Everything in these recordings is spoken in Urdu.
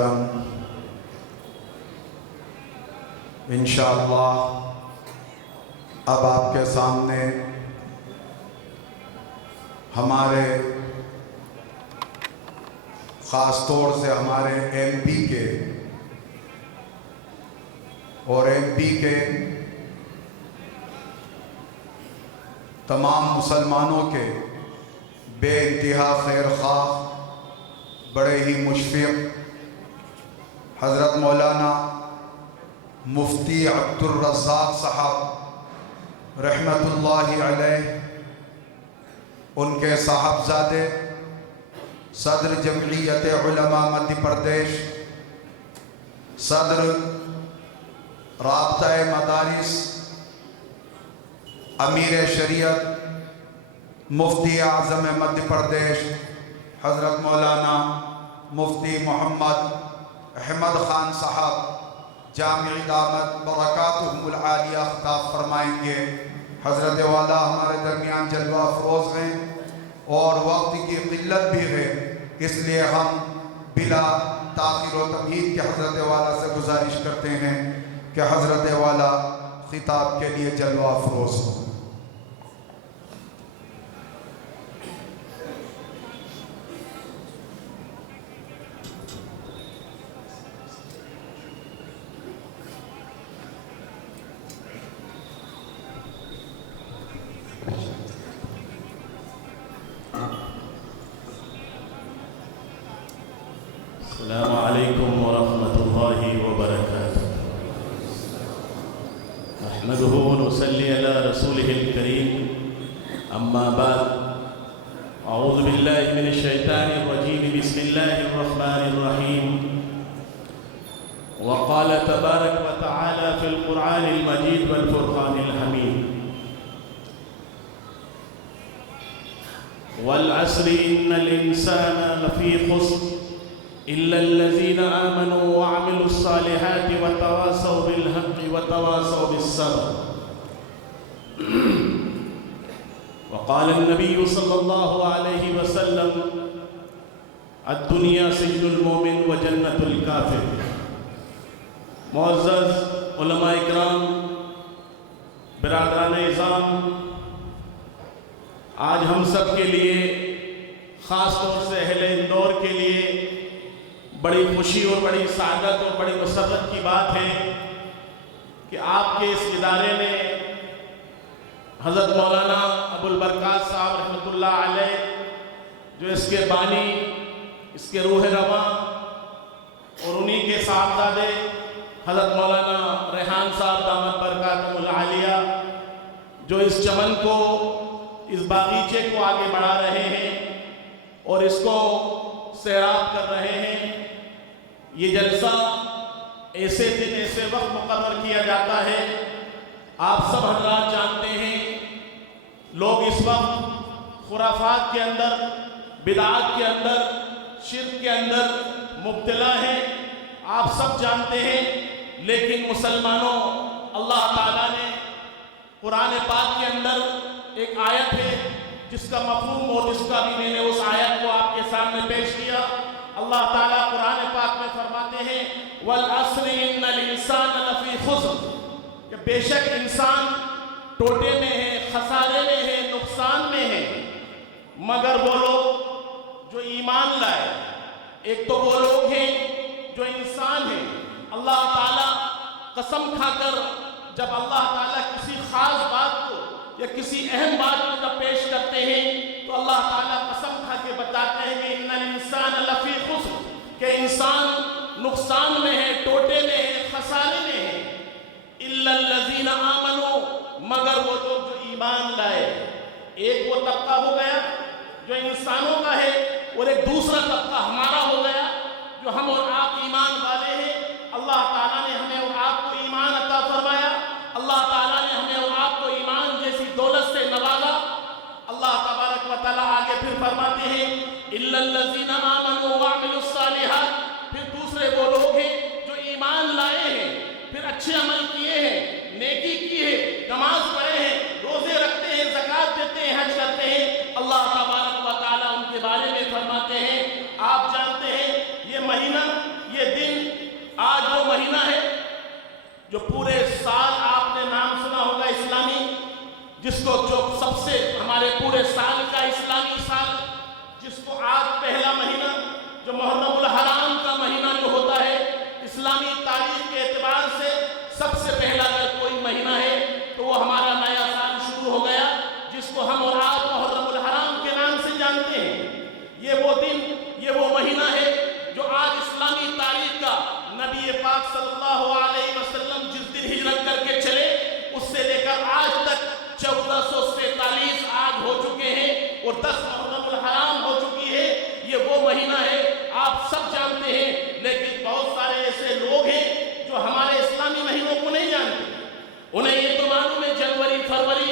محترم، انشاءاللہ اب آپ کے سامنے ہمارے خاص طور سے ہمارے ایم پی کے اور ایم پی کے تمام مسلمانوں کے بے انتہا خیر خواہ، بڑے ہی مشفق حضرت مولانا مفتی عبد الرزاق صاحب رحمت اللہ علیہ، ان کے صاحبزادے صدر جمعیت علماء مدھیہ پردیش، صدر رابطہ مدارس، امیر شریعت مفتی اعظم مدھیہ پردیش حضرت مولانا مفتی محمد احمد خان صاحب جامع دامت برکاتہم العالیہ خطاب فرمائیں گے۔ حضرت والا ہمارے درمیان جلوہ افروز ہیں اور وقت کی قلت بھی ہے، اس لیے ہم بلا تاخیر و تمہید کے حضرت والا سے گزارش کرتے ہیں کہ حضرت والا خطاب کے لیے جلوہ افروز ہوں۔ السلام علیکم ورحمۃ اللہ وبرکاتہ۔ نحمده ونصلی علی رسولہ الکریم، اما بعد، اعوذ باللہ من الشیطان الرجیم، بسم اللہ الرحمن الرحیم۔ وقال تبارک وتعالی فی القرآن المجید والفرقان الحمید، والعصر ان الانسان لفی خسر إلا الذين آمنوا وعملوا الصالحات وتواصوا بالحق وتواصوا بالصبر۔ وقال النبي صلى الله عليه وسلم الدنيا سجن المؤمن وجنة الكافر۔ معزز علماء اکرام، برادران اعظام، آج ہم سب کے لیے، خاص طور سے اہل اندور کے لیے بڑی خوشی اور بڑی سعادت اور بڑی مسرت کی بات ہے کہ آپ کے اس ادارے نے حضرت مولانا ابو البرکات صاحب رحمۃ اللہ علیہ، جو اس کے بانی، اس کے روح رواں، اور انہی کے صاحبزادے حضرت مولانا ریحان صاحب دامت برکاتہم العالیہ، جو اس چمن کو، اس باغیچے کو آگے بڑھا رہے ہیں اور اس کو سیراب کر رہے ہیں۔ یہ جلسہ ایسے دن، ایسے وقت مقرر کیا جاتا ہے، آپ سب حضرات جانتے ہیں، لوگ اس وقت خرافات کے اندر، بدعات کے اندر، شرک کے اندر مبتلا ہیں، آپ سب جانتے ہیں، لیکن مسلمانوں، اللہ تعالیٰ نے قرآن پاک کے اندر ایک آیت ہے جس کا مفہوم اور جس کا بھی میں نے اس آیت کو آپ کے سامنے پیش کیا۔ اللہ تعالیٰ قرآن پاک میں فرماتے ہیں وَالْعَصْرِ إِنَّ الْإِنسَانَ لَفِي خُسْرٍ، کہ بے شک انسان ٹوٹے میں ہے، خسارے میں ہے، نقصان میں ہے، مگر وہ لوگ جو ایمان لائے۔ ایک تو وہ لوگ ہیں جو انسان ہیں، اللہ تعالیٰ قسم کھا کر جب اللہ تعالیٰ کسی خاص بات کو یا کسی اہم بات کو جب پیش کرتے ہیں تو اللہ تعالیٰ قسم کھا کے بتاتے ہیں کہ ان الانسان لفی خسر، کہ انسان نقصان میں ہے، ٹوٹے میں ہے، خسارے میں ہے۔ الا الذین آمنوا، مگر وہ لوگ جو ایمان لائے۔ ایک وہ طبقہ ہو گیا جو انسانوں کا ہے، اور ایک دوسرا طبقہ ہمارا ہو گیا جو ہم اور آپ ایمان والے ہیں۔ اللہ تعالیٰ نے ہمیں اور آپ کو ایمان عطا فرمایا، اللہ تعالیٰ نے ہمیں اور آپ کو ایمان جیسی دولت سے نوازا۔ اللہ تبارک و تعالیٰ آگے پھر فرماتے ہیں الا الذین آمنوا وعملوا الصالحات، پھر دوسرے وہ لوگ ہیں جو ایمان لائے ہیں، پھر اچھے عمل کیے ہیں، نیکی کی ہے، نماز پڑھے ہیں، روزے رکھتے ہیں، زکوٰۃ دیتے ہیں، حج کرتے ہیں۔ اللہ تبارک و تعالیٰ ان کے بارے میں فرماتے ہیں آپ جانتے ہیں یہ مہینہ، یہ پاک صلی اللہ علیہ وسلم جس دن ہجرت کر کے چلے اس سے لے کر آج تک 1443 آج ہو چکے ہیں اور 10 محرم الحرام ہو چکی ہے. یہ وہ مہینہ ہے آپ سب جانتے ہیں، لیکن بہت سارے ایسے لوگ ہیں جو ہمارے اسلامی مہینوں کو نہیں جانتے. انہیں یہ تو معلوم ہے جنوری، فروری،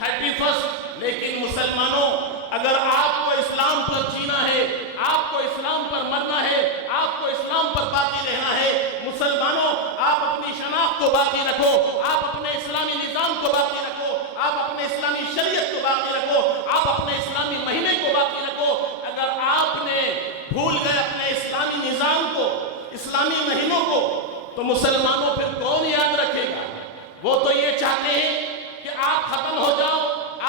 31، لیکن مسلمانوں اگر آپ کو اسلام پر جینا ہے، آپ کو اسلام پر مرنا ہے، آپ کو اسلام پر باقی رہنا ہے، مسلمانوں آپ اپنی شناخت کو باقی رکھو، آپ اپنے اسلامی نظام کو باقی رکھو، آپ اپنے اسلامی شریعت کو باقی رکھو، آپ اپنے اسلامی مہینے کو باقی رکھو. اگر آپ نے بھول گئے اپنے اسلامی نظام کو، اسلامی مہینوں کو، تو مسلمانوں پھر کون یاد رکھے گا؟ وہ تو یہ چاہتے ہیں کہ آپ ختم ہو جاؤ،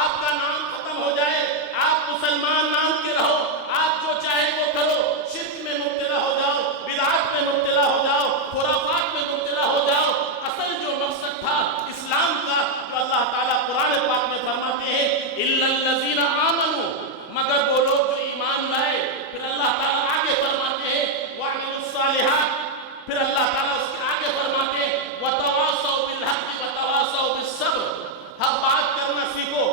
آپ کا نام ختم ہو جائے، آپ مسلمان نام کے رہو، آپ جو چاہے وہ کرو، شرک میں مبتلا ہو جاؤ، بدعات میں مبتلا ہو جاؤ، خرافات میں مبتلا ہو جاؤ. اصل جو مقصد تھا اسلام کا، جو اللہ تعالیٰ قرآن پاک میں فرماتے ہیں اِلَّا الَّذِينَ آمَنُوا، مگر وہ لوگ جو ایمان لائے. پھر اللہ تعالیٰ آگے فرماتے ہیں وَعَمِلُوا الصَّالِحَاتِ، پھر اللہ تعالیٰ اس کے آگے فرماتے ہیں وَتَوَاصَوْا بِالْحَقِّ وَتَوَاصَوْا بِالصَّبْرِ. حق بات کرنا سیکھو،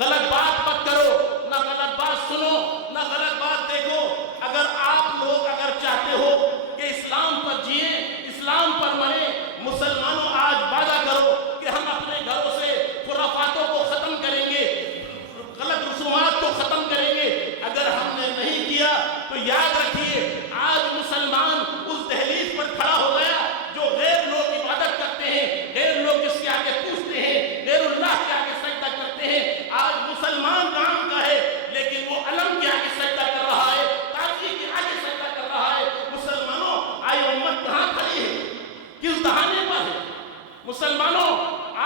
غلط بات مت کرو، نہ غلط بات سنو نہ غلط بات دیکھو. اگر آپ لوگ اگر چاہتے ہو کہ اسلام پر جئیں، اسلام پر مریں، مسلمانوں آج وعدہ کرو کہ ہم اپنے گھروں سے خرافاتوں کو ختم کریں گے، غلط رسومات کو ختم کریں گے. اگر ہم نے نہیں کیا تو یاد رکھیے آج مسلمان اس دہلیز پر کھڑا ہو گیا جو غیر لوگ عبادت کرتے ہیں، غیر لوگ جس کے آگے پوچھتے ہیں، غیر اللہ کے آگے سجدہ کرتے ہیں. آج مسلمان نام کا ہے لیکن وہ علم کے آگے سجدہ کر رہا ہے، تاریخ کے آگے سجدہ کر رہا ہے. مسلمانوں آج امت کہاں کھڑی ہے؟ کس دہانے پر ہے؟ مسلمانوں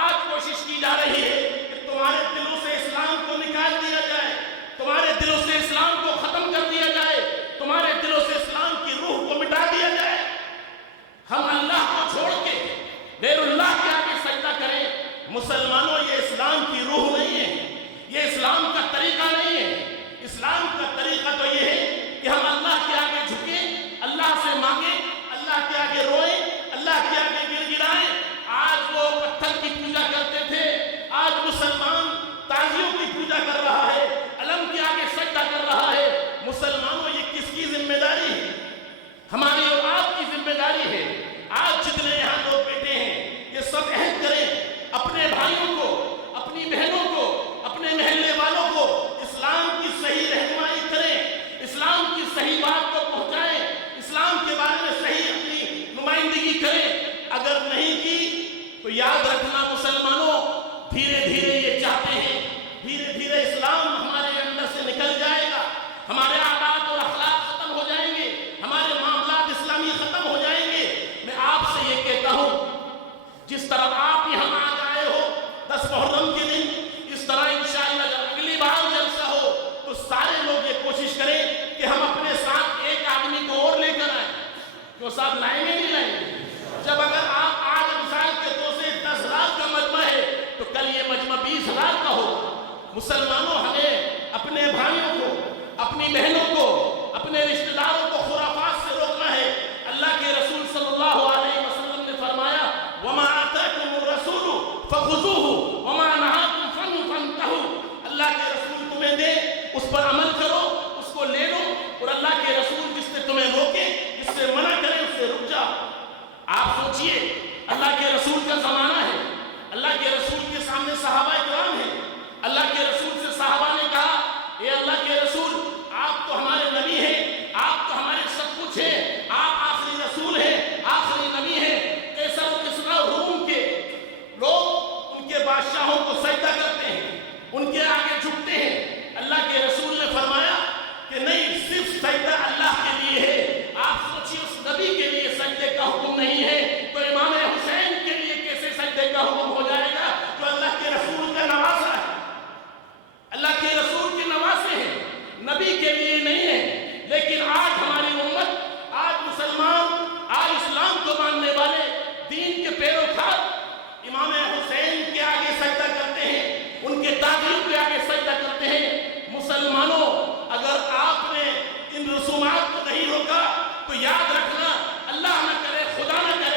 آج کوشش کی جا رہی ہے کہ تمہارے دلوں سے اسلام کو نکال دیا جائے، تمہارے دلوں سے اسلام کو ختم کر دیا جائے، تمہارے دلوں سے اسلام کی روح کو مٹا دیا جائے. ہم اللہ کو چھوڑ کے غیر اللہ کے آگے سجدہ کریں. مسلمانوں یہ اسلام کی روح نہیں ہے، یہ اسلام کا طریقہ نہیں ہے. اسلام کا طریقہ تو یہ ہے کہ ہم اللہ کے آگے جھکیں، اللہ سے مانگیں، اللہ کے آگے روئیں، اللہ کے آگے گر گرائیں. آج وہ پتھر کی پوجا کرتے تھے، آج مسلمان تازیوں کی پوجا کر رہا ہے، علم کے آگے سجدہ کر رہا ہے. مسلمانوں یہ کس کی ذمہ داری ہے؟ ہماری اور آپ کی ذمہ داری ہے. آج جتنے یہاں لوگ بیٹھے ہیں یہ سب عہد کریں اپنے بھائیوں کو، اپنی بہنوں کو، اپنے محلے والوں کو اسلام کی صحیح رہنمائی کریں، اسلام کی صحیح بات کو پہنچائیں، اسلام کے بارے میں صحیح اپنی نمائندگی کریں. اگر نہیں کی تو یاد رکھنا مسلمانوں دھیرے دھیرے یہ چاہتے ہیں، دھیرے دھیرے اسلام ہمارے اندر سے نکل جائے گا، ہمارے عادات اور اخلاق ختم ہو جائیں گے، ہمارے معاملات اسلامی ختم ہو جائیں گے. میں آپ سے یہ کہتا ہوں جس طرح آپ یہاں آج آئے ہو 10 محرم کے دن، اس طرح انشاءاللہ جب اگلی بار جلسہ ہو تو سارے لوگ یہ کوشش کریں کہ ہم اپنے ساتھ ایک آدمی کو اور لے کر آئیں. جو صاحب لائیں گے نہیں لائیں گے؟ جب اگر آپ آج مثال کے طور سے 10,000 کا مجمع ہے تو کل یہ مجمع 20,000 کا ہوگا. مسلمانوں ہمیں اپنے بھائیوں کو، اپنی بہنوں کو، اپنے رشتہ داروں کو خرافات سے روکنا ہے. اللہ کے رسول صلی اللہ علیہ وسلم نے فرمایا وَمَا آتَاكُمُ الرَّسُولُ فَخُذُوهُ وَمَا نَهَاكُمْ عَنْهُ فَانْتَهُوا. اللہ کے رسول تمہیں دے اس پر عمل کرو، اس کو لے لو، اور اللہ کے رسول جس سے تمہیں روکے، جس سے منع کرے اس سے رک جاؤ. آپ سوچئے اللہ کے رسول کا زمانہ ہے، اللہ کے رسول کے سامنے صحابہ اکرام ہیں. اللہ کے رسول سے صحابہ نے کہا اے اللہ کے رسول آپ تو ہمارے نبی ہیں، آپ تو ہمارے سب کچھ ہیں، آپ آخری رسول ہیں، آخری نبی ہیں. کیسر و کسریٰ روم کے لوگ ان کے بادشاہوں کو سجدہ کرتے ہیں، ان کے آگے جھکتے ہیں. اللہ کے رسول نے فرمایا کہ نہیں، صرف سجدہ اللہ کے لیے ہے. آپ سوچیے اس نبی کے لیے سجدے کا حکم نہیں ہے تو امام حسین کے لیے کیسے سجدے کا حکم ہو جائے گا جو اللہ کے رسول کا نواسا ہے، اللہ کے رسول کے نواسے ہیں، نبی کے لیے نہیں ہے. لیکن آج ہماری امت، آج مسلمان، آج اسلام کو ماننے والے، دین کے پیروکار امام حسین کے آگے سجدہ کرتے ہیں، ان کے تعظیم کے آگے سجدہ کرتے ہیں. مسلمانوں اگر آپ نے ان رسومات کو نہیں روکا تو یاد رکھنا اللہ نہ کرے، خدا نہ کرے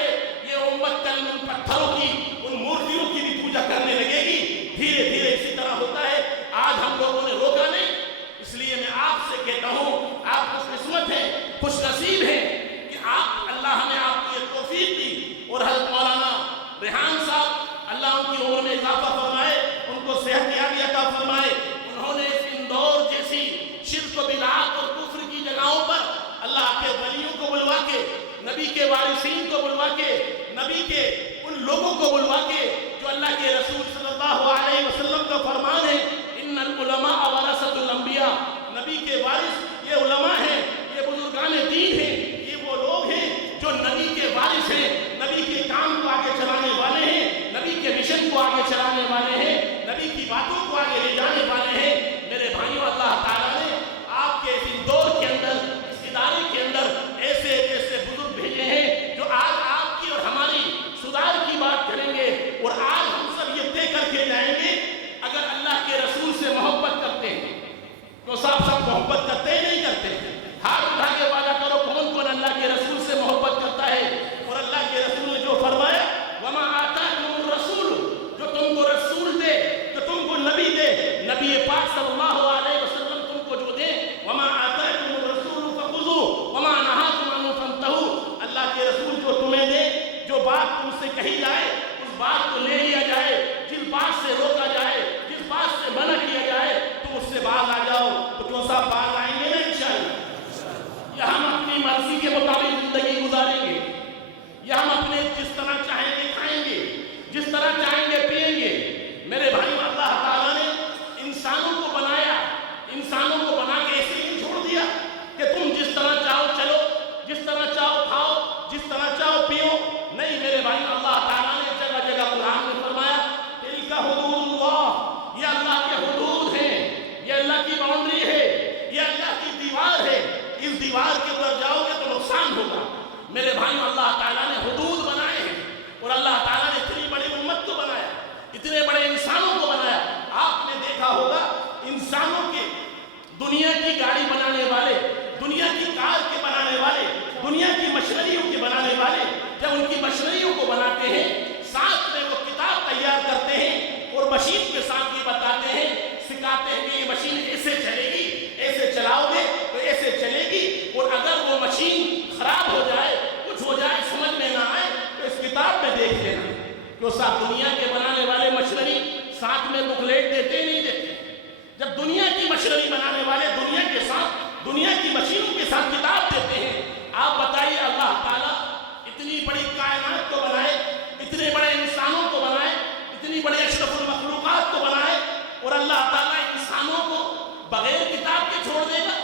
نبی کے وارثین کو بلوا کے، نبی کے ان لوگوں کو بلوا کے جو اللہ کے رسول صلی اللہ علیہ وسلم کا فرمان ہے، ان العلماء ورثۃ الانبیاء، نبی کے وارث یہ علماء ہیں، یہ بزرگان دین ہیں، یہ وہ لوگ ہیں جو نبی کے وارث ہیں، نبی کے کام کو آگے چلانے والے ہیں، نبی کے مشن کو آگے چلانے والے ہیں، نبی کی باتوں کو آگے لے جانے والے ہیں۔ میرے بھائیوں، اللہ تعالیٰ نے آپ کے اس دور کے اندر، اس ادارے کے اندر ایسے ایسے بزرگ بھیجے ہیں جو آج آپ کی اور ہماری سدھار کی بات کریں گے، اور آج ہم سب یہ طے کر کے جائیں گے اگر اللہ کے رسول سے محبت کرتے ہیں تو سب محبت کرتے ہیں، نہیں کرتے؟ ہاتھ اٹھا کے وعدہ کرو کون کون اللہ کے رسول سے محبت کرتا ہے؟ اور اللہ کے رسول نے جو فرمایا، وما آتاکم الرسول، جو تم کو رسول دے، جو تم کو نبی دے، نبی پاک صلی اللہ علیہ وسلم تم کو جو دے، وما آتاکم الرسول فخذوہ وما نہاکم عنہ فانتہوا، اللہ کے رسول جو تمہیں دے، جو بات تم سے کہی جائے اس بات کو لے لیا جائے، جس بات سے روکا جائے، جس بات سے منع کیا جائے تم اس سے باز آ جاؤ۔ تو کیوں صاحب باز آئیں گے نا انشاءاللہ؟ یا ہم اپنی مرضی کے مطابق زندگی گزاریں گے، یا ہم اپنے جس طرح چاہیں گے کھائیں گے، جس طرح چاہیں گے پیئیں گے؟ میرے بھائی، اللہ تعالیٰ نے انسانوں کو بنایا، انسانوں کو بنا کے ایسے ہی چھوڑ دیا کہ تم جس طرح چاہو چلو، جس طرح چاہو کھاؤ، جس طرح چاہو پیو؟ نہیں میرے بھائی، اللہ تعالیٰ نے جگہ جگہ قرآن میں فرمایا، تلک حدود اللہ، یہ اللہ کے حدود ہیں، یہ اللہ کی باؤنڈری ہے، یہ اللہ کی دیوار ہے، اس دیوار کے اندر جاؤ گے تو نقصان ہوگا۔ میرے بھائیوں، اللہ تعالیٰ نے حدود بنائے ہیں، اور اللہ تعالیٰ نے اتنی بڑی امت کو بنایا، اتنے بڑے انسانوں کو بنایا۔ آپ نے دیکھا ہوگا انسانوں کے دنیا کی گاڑی بنانے والے، دنیا کی کار کے بنانے والے، دنیا کی مشینریوں کے بنانے والے، جب ان کی مشینریوں کو بناتے ہیں ساتھ میں وہ کتاب تیار کرتے ہیں، اور مشین کے ساتھ یہ بتاتے ہیں، سکھاتے ہیں کہ یہ مشین ایسے چلے گی، ایسے چلاؤ گے تو ایسے چلے گی، اور اگر وہ مشین خراب ہو جائے، کچھ ہو جائے، سمجھ میں نہ آئے تو اس کتاب میں دیکھ لینا۔ جو صاحب دنیا کے بنانے والے مشینری ساتھ میں بکلیٹ دیتے نہیں دیتے؟ جب دنیا کی مشینری بنانے والے دنیا کے ساتھ، دنیا کی مشینوں کے ساتھ کتاب دیتے ہیں، آپ بتائیے اللہ تعالیٰ اتنی بڑی کائنات کو بنائے، اتنے بڑے انسانوں کو بنائے، اتنی بڑے اشرف المخلوقات کو بنائے، اور اللہ تعالیٰ انسانوں کو بغیر کتاب کے چھوڑ دے گا،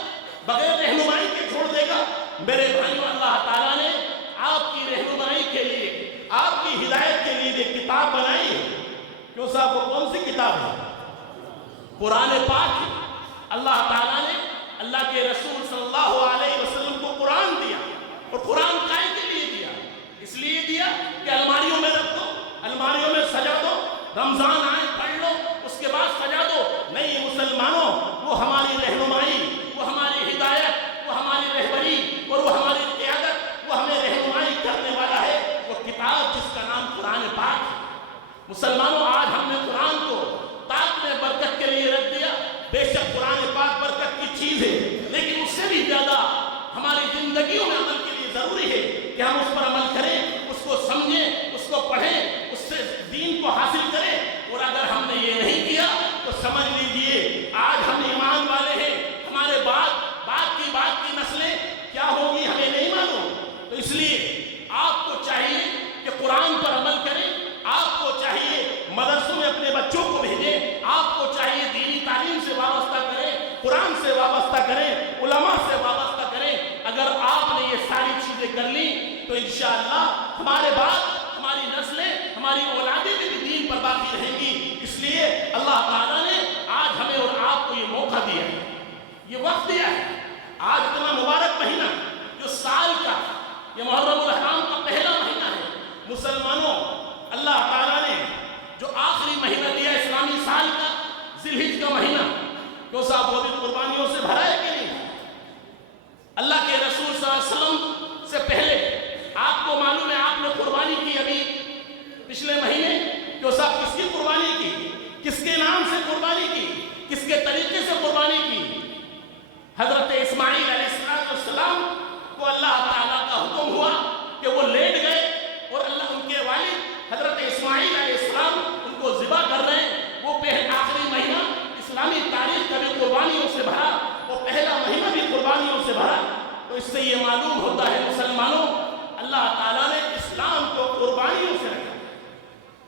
بغیر رہنمائی کے چھوڑ دے گا؟ میرے بھائیوں، اللہ تعالیٰ نے آپ کی رہنمائی کے لیے، آپ کی ہدایت کے لیے ایک کتاب بنائی ہے۔ کیوں صاحب؟ وہ کون سی کتاب ہے؟ قرآن پاک ہے۔ اللہ تعالیٰ نے اللہ کے رسول صلی اللہ علیہ وسلم کو قرآن دیا، اور قرآن کائے کے لیے دیا؟ اس لیے دیا کہ الماریوں میں رکھ دو، الماریوں میں سجا دو، رمضان آئے پڑھ لو، اس کے بعد سجا دو۔ نہیں مسلمانوں، وہ ہماری رہنمائی، وہ ہماری ہدایت، وہ ہماری رہبری، اور وہ ہماری قیادت، وہ ہمیں رہنمائی کرنے والا ہے وہ کتاب جس کا نام قرآن پاک ہے۔ مسلمانوں، آج ہم نے قرآن کو طاق میں برکت کے لیے رکھ دیا۔ بے شک قرآن پاک برکت کی چیز ہے، لیکن اس سے بھی زیادہ ہماری زندگیوں میں عمل کے لیے ضروری ہے کہ ہم اس پر عمل کریں، اس کو سمجھیں، اس کو پڑھیں، اس سے دین کو حاصل کریں۔ اور اگر ہم نے یہ نہیں کیا تو سمجھ لیجئے آج ہم ایمان والے ہیں، ہمارے بعد کی نسلیں کیا ہوگی ہمیں نہیں معلوم۔ تو اس لیے آپ کو چاہیے کہ قرآن پر عمل کریں، آپ کو چاہیے مدرسوں میں اپنے بچوں کو بھیجیں، آپ کو چاہیے دینی تعلیم سے وابستہ کریں، قرآن سے وابستہ کریں، علماء سے وابستہ کریں۔ اگر آپ نے یہ ساری چیزیں کر لی تو انشاءاللہ ہمارے بعد ہماری نسلیں، ہماری اولادیں بھی دین پر باقی رہیں گی۔ اس لیے اللہ تعالیٰ نے آج ہمیں اور آپ کو یہ موقع دیا ہے، یہ وقت دیا ہے۔ آج اتنا مبارک مہینہ جو سال کا، یہ محرم الحرام کا پہلا مہینہ ہے۔ مسلمانوں، اللہ تعالیٰ نے جو آخری مہینہ دیا اسلامی سال کا، ذی الحجہ کا مہینہ، کیوں صاحب وہ بھی قربانیوں سے بھرا ہے کہ نہیں؟ اللہ کے رسول صلی اللہ علیہ وسلم سے پہلے آپ کو معلوم ہے آپ نے قربانی کی ابھی پچھلے مہینے، کیوں صاحب کس کی قربانی کی؟ کس کے نام سے قربانی کی؟ کس کے طریقے سے قربانی کی؟ حضرت اسماعیل علیہ السلام کو اللہ تعالیٰ کا حکم ہوا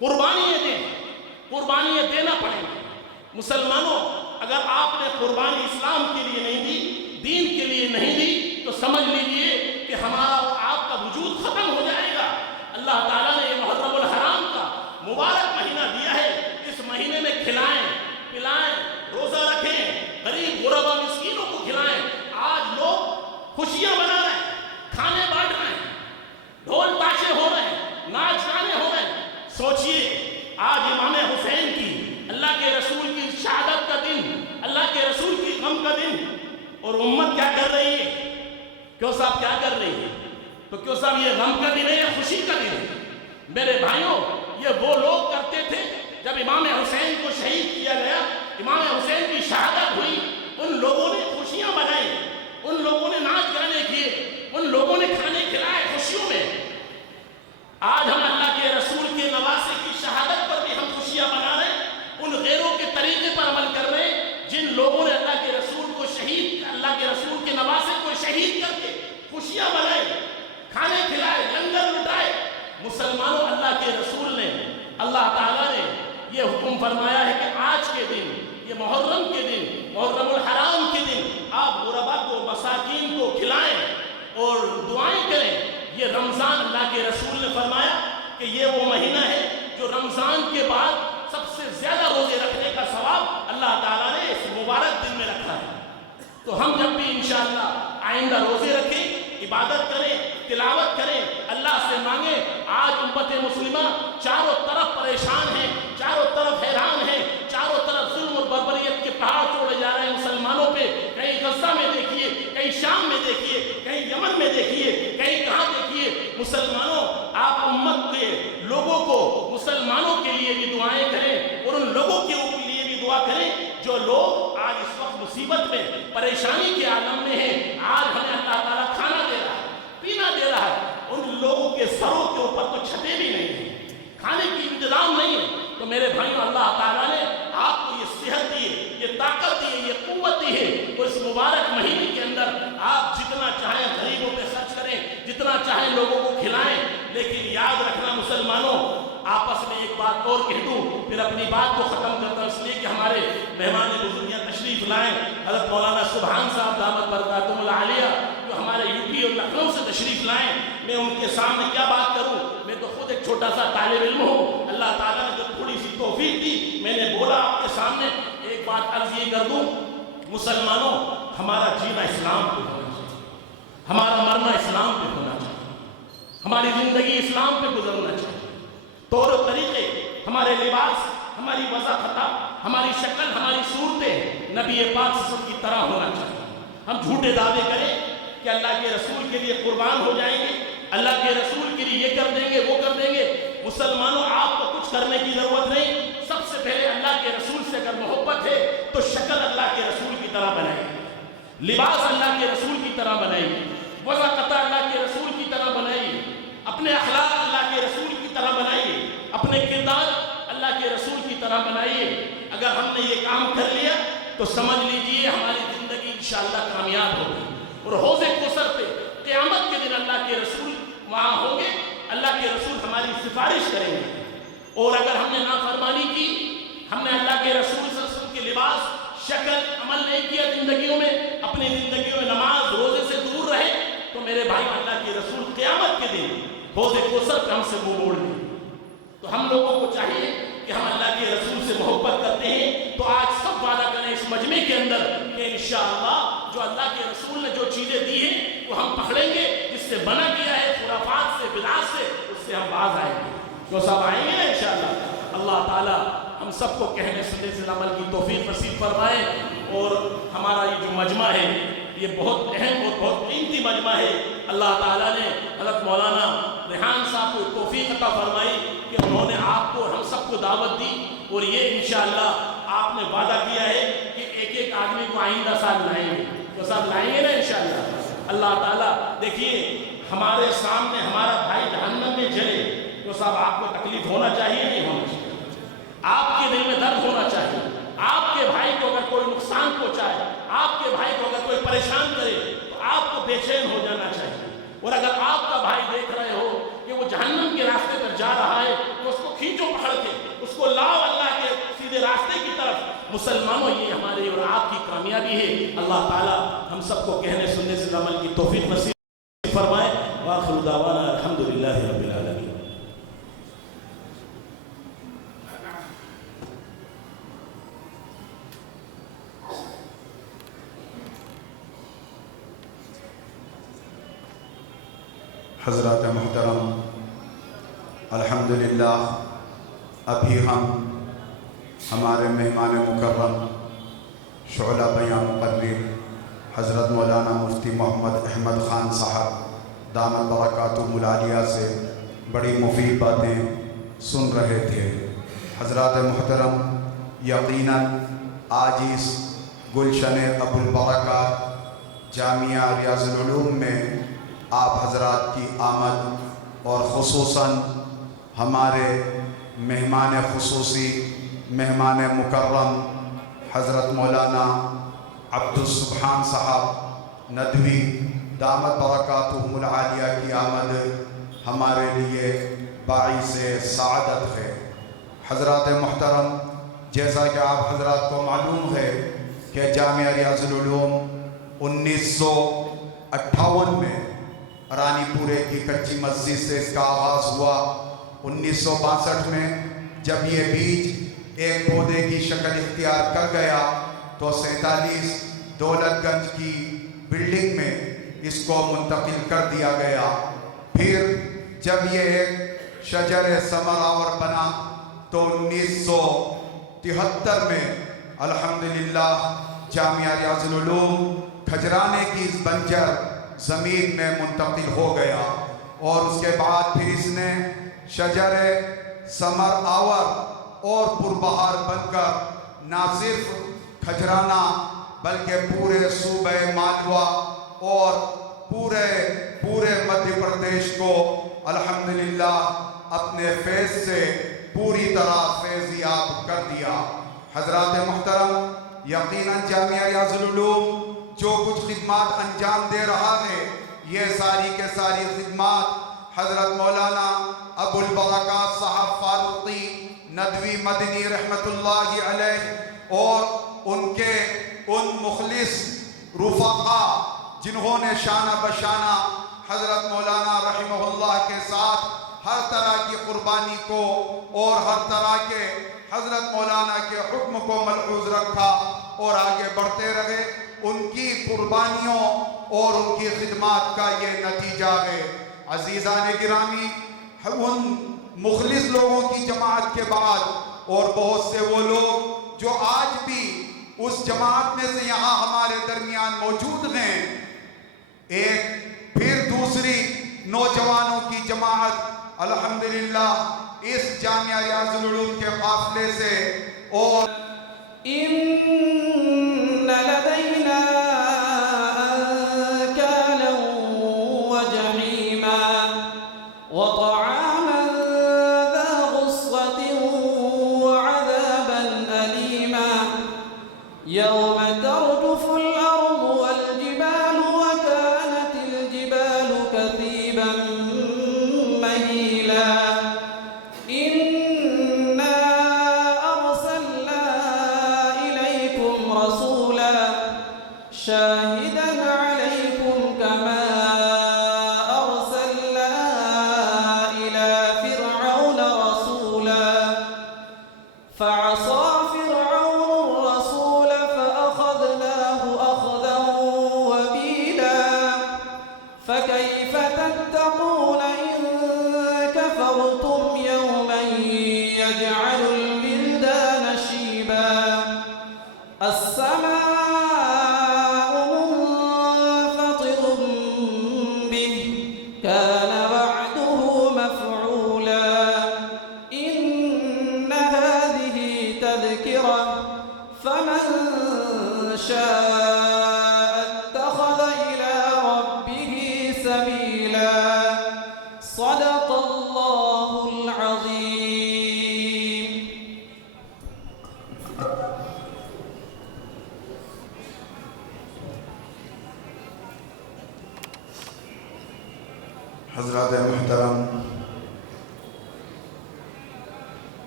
قربانیاں دیں، قربانیاں دینا پڑیں گی۔ مسلمانوں، اگر آپ نے قربانی اسلام کے لیے نہیں دی، دین کے لیے نہیں دی، تو سمجھ لیجئے کہ ہمارا اور آپ کا وجود ختم ہو جائے گا۔ اللہ تعالیٰ نے یہ محرم الحرام کا مبارک مہینہ دیا ہے، اس مہینے میں کھلائیں، پلائیں، روزہ رکھیں، غریب غربا مسکینوں کو کھلائیں۔ آج لوگ خوشیاں منا رہے ہیں، کھانے بانٹ رہے ہیں، ڈھول تاشے ہو رہے ہیں، ناچ گانے ہو رہے ہیں۔ سوچئے آج امام حسین کی، اللہ کے رسول کی شہادت کا دن، اللہ کے رسول کی غم کا دن، اور امت کیا کر رہی ہے؟ کیوں صاحب کیا کر رہی ہے؟ تو کیوں صاحب یہ غم کا دن ہے یا خوشی کا دن ہے؟ میرے بھائیوں، یہ وہ لوگ کرتے تھے جب امام حسین کو شہید کیا گیا، امام حسین کی شہادت ہوئی، ان لوگوں نے خوشیاں منائی، ان لوگوں نے ناچ گانے کیے، ان لوگوں نے کھانے کھلائے خوشیوں میں۔ آج ہم اللہ کے رسول کے نواسے کی شہادت پر بھی ہم خوشیاں منا رہے ہیں، ان غیروں کے طریقے پر عمل کر رہے ہیں جن لوگوں نے اللہ کے رسول کو شہید، اللہ کے رسول کے نواسے کو شہید کر کے خوشیاں منائے، کھانے کھلائے، لنگر لٹائے۔ مسلمانوں، اللہ کے رسول نے، اللہ تعالیٰ نے یہ حکم فرمایا ہے کہ آج کے دن، یہ محرم کے دن، محرم الحرام کے دن، آپ غربا کو، مساکین کو کھلائیں اور دعائیں کریں۔ یہ رمضان، اللہ کے رسول نے فرمایا کہ یہ وہ مہینہ ہے جو رمضان کے بعد سب سے زیادہ روزے رکھنے کا ثواب اللہ تعالیٰ نے اس مبارک دن میں رکھا ہے۔ تو ہم جب بھی انشاءاللہ آئندہ روزے رکھیں، عبادت کریں، تلاوت کریں، اللہ سے مانگیں۔ آج امت مسلمہ چاروں طرف پریشان ہیں، چاروں طرف حیران ہیں، چاروں طرف ظلم اور بربریت کے پہاڑ توڑے جا رہے ہیں مسلمانوں پہ۔ کہیں غزہ میں دیکھیے، کہیں شام میں دیکھیے، کہیں یمن میں دیکھیے، کہیں کہاں دیکھیے۔ مسلمانوں، آپ امت کے لوگوں کو، مسلمانوں کے لیے بھی دعائیں کریں اور ان لوگوں کے لیے بھی دعا کریں جو لوگ آج اس وقت مصیبت میں، پریشانی کے عالم میں ہیں۔ آج ہمیں اللہ تعالیٰ کھانا دے رہا ہے، پینا دے رہا ہے، ان لوگوں کے سروں کے اوپر تو چھتیں بھی نہیں ہیں، کھانے کی انتظام نہیں ہے۔ تو میرے بھائیوں، اللہ تعالیٰ نے آپ کو یہ صحت دی ہے، یہ طاقت دی ہے، یہ قوت دی ہے، اور اس مبارک مہینے کے اندر آپ جتنا چاہیں غریبوں پہ خرچ کریں، جتنا چاہیں لوگوں کو کھلائیں۔ لیکن یاد رکھنا مسلمانوں، آپس میں ایک بات اور کہہ دوں، پھر اپنی بات کو ختم کرتا ہوں، اس لیے کہ ہمارے مہمان بزرگ تشریف لائیں، حضرت مولانا سبحان صاحب دامت برکاتہم العالیہ، جو ہمارے یوپی اور لکھنؤ سے تشریف لائیں۔ میں ان کے سامنے کیا بات کروں، میں تو خود ایک چھوٹا سا طالب علم ہوں۔ اللہ تعالیٰ نے جب تھوڑی سی توفیق دی، میں نے بولا آپ کے سامنے ایک بات عرض یہ کر دوں، مسلمانوں، ہمارا جینا اسلام پہ ہونا چاہیے، ہمارا مرنا اسلام پہ ہونا چاہیے، ہماری زندگی اسلام پہ گزرنا چاہیے۔ طور و طریقے، ہمارے لباس، ہماری وضاحت، ہماری شکل، ہماری صورتیں نبی پاک صلی اللہ علیہ وسلم کی طرح ہونا چاہیے۔ ہم جھوٹے دعوے کریں کہ اللہ کے رسول کے لیے قربان ہو جائیں گے، اللہ کے رسول کے لیے یہ کر دیں گے، وہ کر دیں گے۔ مسلمانوں، آپ کو کچھ کرنے کی ضرورت نہیں، سب سے پہلے اللہ کے رسول سے اگر محبت ہے تو شکل اللہ کے رسول کی طرح بنائیں، لباس اللہ کے رسول کی طرح بنائیں، وضاحت اللہ کے رسول کی طرح بنائیے، اپنے اخلاق اللہ کے رسول کی طرح بنائیے، اپنے کردار اللہ کے رسول کی طرح بنائیے۔ اگر ہم نے یہ کام کر لیا تو سمجھ لیجئے ہماری زندگی انشاءاللہ کامیاب ہوگی، اور حوض کوثر پہ قیامت کے دن اللہ کے رسول وہاں ہوں گے، اللہ کے رسول ہماری سفارش کریں گے۔ اور اگر ہم نے نافرمانی کی، ہم نے اللہ کے رسول صلی اللہ علیہ وسلم کے لباس، شکل، عمل نہیں کیا زندگیوں میں، اپنی زندگیوں میں نماز روزے سے دور رہے، تو میرے بھائی اللہ کے رسول قیامت کے دن حوض کوثر پہ ہم سے منہ موڑ لیں۔ تو ہم لوگوں کو چاہیے کہ ہم اللہ کے رسول سے محبت کرتے ہیں تو آج سب وعدہ کریں اس مجمع کے اندر کہ انشاءاللہ جو اللہ کے رسول نے جو چیزیں دی ہیں وہ ہم پکڑیں گے، جس سے منع کیا ہے خرافات سے، بدعات سے، اس سے ہم باز آئیں گے۔ جو سب آئیں گے نا انشاءاللہ۔ اللہ تعالیٰ ہم سب کو کہنے سننے سے عمل کی توفیق نصیب فرمائے، اور ہمارا یہ جو مجمع ہے یہ بہت اہم اور بہت قیمتی مجمع ہے۔ اللہ تعالیٰ نے حضرت مولانا ریحان صاحب کو توفیق عطا فرمائی کہ انہوں نے آپ کو اور ہم سب کو دعوت دی، اور یہ انشاءاللہ آپ نے وعدہ کیا ہے کہ ایک ایک آدمی کو آئندہ سال لائیں گے، تو سب لائیں گے نا انشاءاللہ۔ اللہ تعالیٰ دیکھیے ہمارے سامنے ہمارا بھائی جہنم میں جلے تو صاحب آپ کو تکلیف ہونا چاہیے، نہیں ہونا چاہیے، آپ کے دل میں درد ہونا چاہیے۔ آپ کے بھائی کو اگر کوئی نقصان پہنچائے، آپ کے بھائی کو اگر کوئی پریشان کرے تو آپ کو بے چین ہو جانا چاہیے۔ اور اگر آپ کا بھائی دیکھ رہے ہو کہ وہ جہنم کے راستے پر جا رہا ہے تو اس کو کھینچو پکڑ مسلمانوں یہ ہماری اور آپ کی کامیابی ہے. اللہ تعالیٰ ہم سب کو کہنے سننے سے عمل کی توفیق نصیب فرمائے. وآخر دعوانا الحمدللہ رب العالمین. حضرات محترم، الحمدللہ ابھی ہم ہمارے مہمان مکرم شعلہ بیان مقرر حضرت مولانا مفتی محمد احمد خان صاحب دامت برکاتہم العالیہ سے بڑی مفید باتیں سن رہے تھے. حضرات محترم، یقیناً آج اس گلشن ابو البرکات جامعہ ریاض العلوم میں آپ حضرات کی آمد اور خصوصاً ہمارے مہمان خصوصی مہمان مکرم حضرت مولانا عبدالسبحان صاحب ندوی دامت برکاتہم العالیہ کی آمد ہمارے لیے باعث سعادت ہے. حضرات محترم، جیسا کہ آپ حضرات کو معلوم ہے کہ جامعہ ریاض العلوم 1958 میں رانی پورے کی کچی مسجد سے اس کا آغاز ہوا. 1962 میں جب یہ بیج ایک پودے کی شکل اختیار کر گیا تو 47 دولت گنج کی بلڈنگ میں اس کو منتقل کر دیا گیا. پھر جب یہ ایک شجر ثمر آور بنا تو 1973 میں الحمدللہ جامعہ ریاض العلوم کھجرانے کی اس بنجر زمین میں منتقل ہو گیا. اور اس کے بعد پھر اس نے شجر ثمر آور اور پربہار بن کر نہ صرف کھجرانہ بلکہ پورے صوبہ مالوا اور پورے مدھیہ پردیش کو الحمدللہ اپنے فیض سے پوری طرح فیض یاب کر دیا. حضرات محترم، یقیناً جامعہ ریاض العلوم جو کچھ خدمات انجام دے رہا ہے، یہ ساری کے ساری خدمات حضرت مولانا ابو البرکات صاحب فاروقی ندوی مدنی رحمت اللہ علیہ اور ان مخلص رفقا جنہوں نے شانہ بشانہ حضرت مولانا رحمہ اللہ کے ساتھ ہر طرح کی قربانی کو اور ہر طرح کے حضرت مولانا کے حکم کو ملحوظ رکھا اور آگے بڑھتے رہے، ان کی قربانیوں اور ان کی خدمات کا یہ نتیجہ ہے. عزیزان گرامی، ان مخلص لوگوں کی جماعت کے بعد اور بہت سے وہ لوگ جو آج بھی اس جماعت میں سے یہاں ہمارے درمیان موجود ہیں، ایک پھر دوسری نوجوانوں کی جماعت الحمدللہ اس جامعہ ریاض العلوم کے قافلے سے اور إن لدينا أنكالا وجحيما وطعاما ذا غصة وعذابا أليما يوم ترجف الأرض والجبال وكانت الجبال كثيبا مهيلا شاهدا عليكم كما أرسلنا إلى فرعون رسولا فعصى فرعون الرسول فأخذناه أخذا وبيلا فكيف تتقون إن كفرتم يوما يجعل الولدان شيبا السماء كان وعده مفعولا إن هذه تذكرة فمن شاء اتخذ إلى ربه سبيلا صدق الله العظيم. حضرات محترم،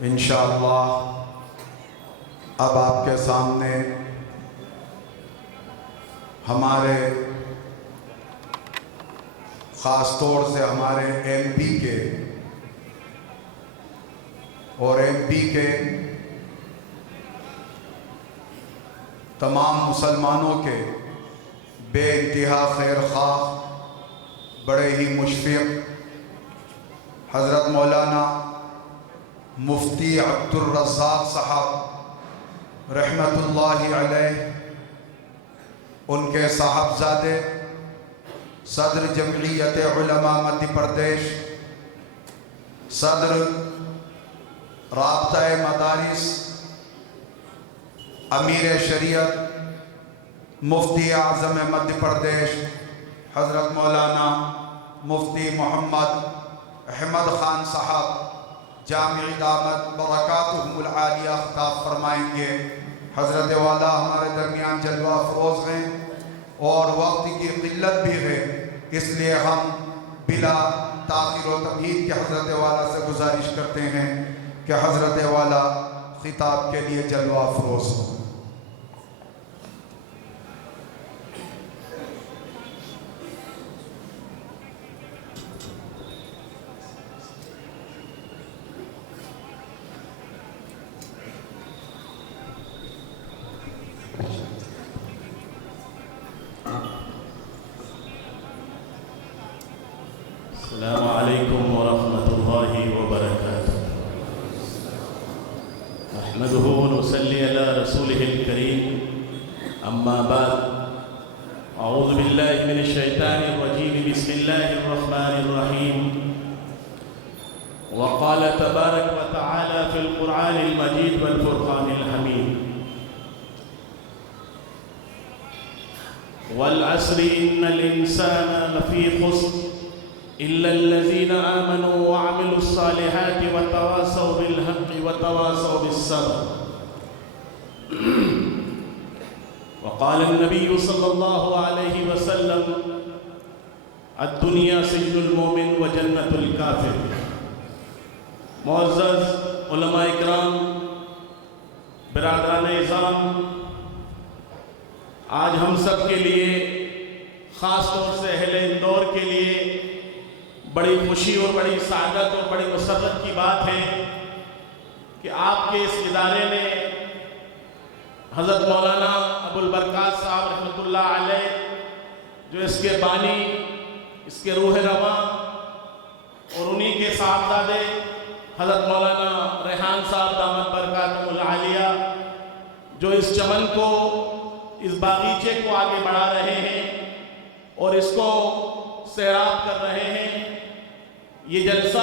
انشاءاللہ اب آپ کے سامنے ہمارے خاص طور سے ہمارے ایم پی کے اور ایم پی کے تمام مسلمانوں کے بے انتہا خیر خواہ، بڑے ہی مشفق حضرت مولانا مفتی عبد الرزاق صاحب رحمت اللہ علیہ، ان کے صاحبزادے صدر جمعیت علماء مدھیہ پردیش، صدر رابطہ مدارس، امیر شریعت مفتی اعظم مدھیہ پردیش حضرت مولانا مفتی محمد احمد خان صاحب جامعی دامت برکاتہم العالیہ خطاب فرمائیں گے۔ حضرت والا ہمارے درمیان جلوہ افروز ہیں اور وقت کی قلت بھی ہے، اس لیے ہم بلا تاخیر و تمہید کے حضرت والا سے گزارش کرتے ہیں کہ حضرت والا خطاب کے لیے جلوہ افروز ہوں۔ السلام علیکم ورحمۃ اللہ وبرکاتہ۔ نحمده ونصلی علی رسولہ الکریم، اما بعد، اعوذ باللہ من الشیطان الرجیم، بسم اللہ الرحمن الرحیم۔ وقال تبارک وتعالی فی القرآن المجید والفرقان الحمید، والعصر ان الانسان لفی خسر إلا الذين آمنوا وعملوا الصالحات وتواصوا بالحق وتواصوا بالصبر۔ وقال النبي صلى الله عليه وسلم الدنيا سجن المؤمن وجنة الكافر۔ معزز علماء اکرام، برادران اعظام، آج ہم سب کے لیے، خاص طور سے اہل اندور کے لیے بڑی خوشی اور بڑی سعادت اور بڑی مسرت کی بات ہے کہ آپ کے اس ادارے نے حضرت مولانا ابو البرکات صاحب رحمۃ اللہ علیہ، جو اس کے بانی، اس کے روح رواں، اور انہی کے صاحبزادے حضرت مولانا ریحان صاحب دامت برکاتہم العالیہ، جو اس چمن کو، اس باغیچے کو آگے بڑھا رہے ہیں اور اس کو سیراب کر رہے ہیں۔ یہ جلسہ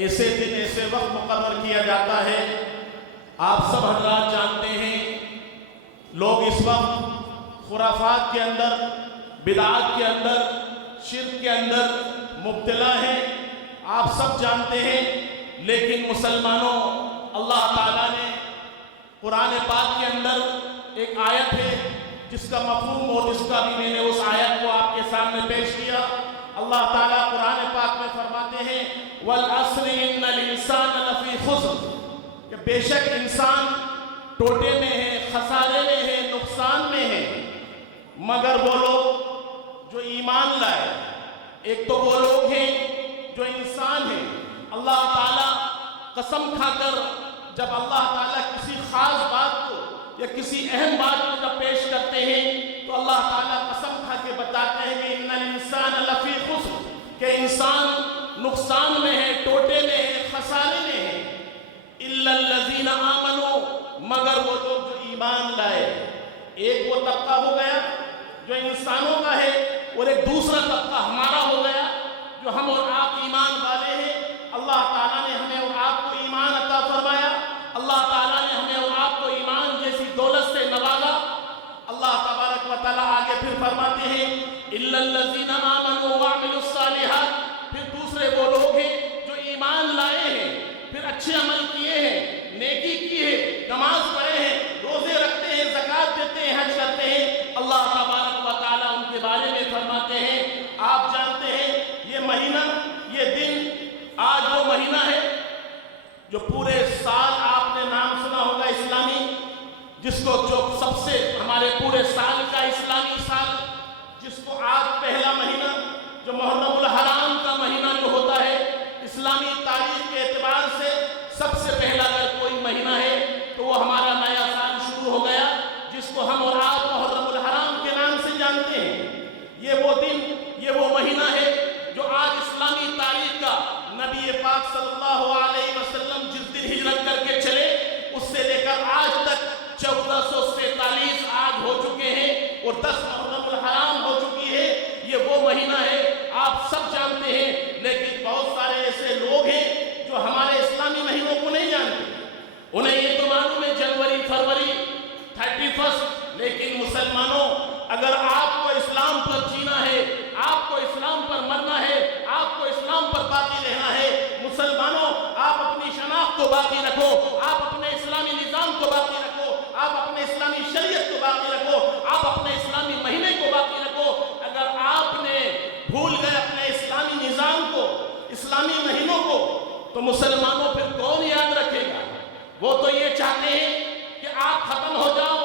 ایسے دن، ایسے وقت مقرر کیا جاتا ہے، آپ سب حضرات جانتے ہیں، لوگ اس وقت خرافات کے اندر، بدعات کے اندر، شرک کے اندر مبتلا ہیں، آپ سب جانتے ہیں، لیکن مسلمانوں، اللہ تعالیٰ نے قرآن پاک کے اندر ایک آیت ہے جس کا مفہوم اور جس کا بھی میں نے اس آیت کو آپ کے سامنے پیش کیا۔ اللہ تعالیٰ قرآن پاک میں فرماتے ہیں وَالْعَصْرِ إِنَّ الْإِنسَانَ لَفِي خُسْرٍ، کہ بے شک انسان ٹوٹے میں ہے، خسارے میں ہے، نقصان میں ہے، مگر وہ لوگ جو ایمان لائے۔ ایک تو وہ لوگ ہیں جو انسان ہیں، اللہ تعالیٰ قسم کھا کر جب اللہ تعالیٰ کسی خاص بات کو یا کسی اہم بات کو جب پیش کرتے ہیں تو اللہ تعالیٰ قسم کھا کے بتاتے ہیں کہ ان الانسان لفی خسر، کہ انسان نقصان میں ہے، ٹوٹے میں ہے، خسارے میں ہے۔ الا الذین آمنوا، مگر وہ لوگ جو ایمان لائے۔ ایک وہ طبقہ ہو گیا جو انسانوں کا ہے، اور ایک دوسرا طبقہ ہمارا ہو گیا جو ہم اور آپ ایمان والے ہیں۔ اللہ تعالیٰ نے ہمیں اور آپ کو ایمان عطا فرمایا، اللہ تعالیٰ نے ہمیں اور آپ کو ایمان جیسی دولت سے نوازا۔ اللہ تبارک و تعالیٰ آگے پھر فرماتے ہیں الا الذین آمنوا وعملوا الصالحات، پھر دوسرے وہ لوگ ہیں جو ایمان لائے ہیں، پھر اچھے عمل کیے ہیں، نیکی کی ہے، نماز پڑھے ہیں، روزے رکھتے ہیں، زکوٰۃ دیتے ہیں، حج کرتے ہیں۔ اللہ تبارک و تعالیٰ ان کے بارے میں فرماتے ہیں، آپ جانتے ہیں یہ مہینہ، یہ دن، آج وہ مہینہ ہے جو پورے سال آپ نے نام سنا ہوگا اسلامی جس کو آج پہلا مہینہ جو محرم الحرام کا مہینہ جو ہوتا ہے اسلامی تاریخ کے اعتبار سے سب سے پہلا اگر کوئی مہینہ ہے تو وہ ہمارا نیا سال شروع ہو گیا، جس کو ہم اور آپ محرم الحرام کے نام سے جانتے ہیں۔ یہ وہ دن، یہ وہ مہینہ ہے جو آج اسلامی تاریخ کا نبی پاک صلی اللہ علیہ وسلم جس دن ہجرت کر کے چلے اس سے لے کر آج تک 1447 آج ہو چکے ہیں اور 10 محرم الحرام ہو چکی ہے۔ یہ وہ مہینہ ہے، آپ سب جانتے ہیں، لیکن بہت سارے ایسے لوگ ہیں جو ہمارے اسلامی مہینوں کو نہیں جانتے۔ انہیں یہ تو معلوم ہے جنوری، فروری، 31، لیکن مسلمانوں اگر آپ کو اسلام پر جینا ہے، آپ کو اسلام پر مرنا ہے، آپ کو اسلام پر باقی رہنا ہے، مسلمانوں آپ اپنی شناخت کو باقی رکھو، آپ اپنے اسلامی نظام کو باقی رکھو، آپ اپنے اسلامی شریعت کو باقی رکھو، آپ اپنے اسلامی مہینے کو باقی رکھو۔ اگر آپ نے بھول گئے اپنے اسلامی نظام کو، اسلامی مہینوں کو، تو مسلمانوں پھر کون یاد رکھے گا؟ وہ تو یہ چاہتے ہیں کہ آپ ختم ہو جاؤ،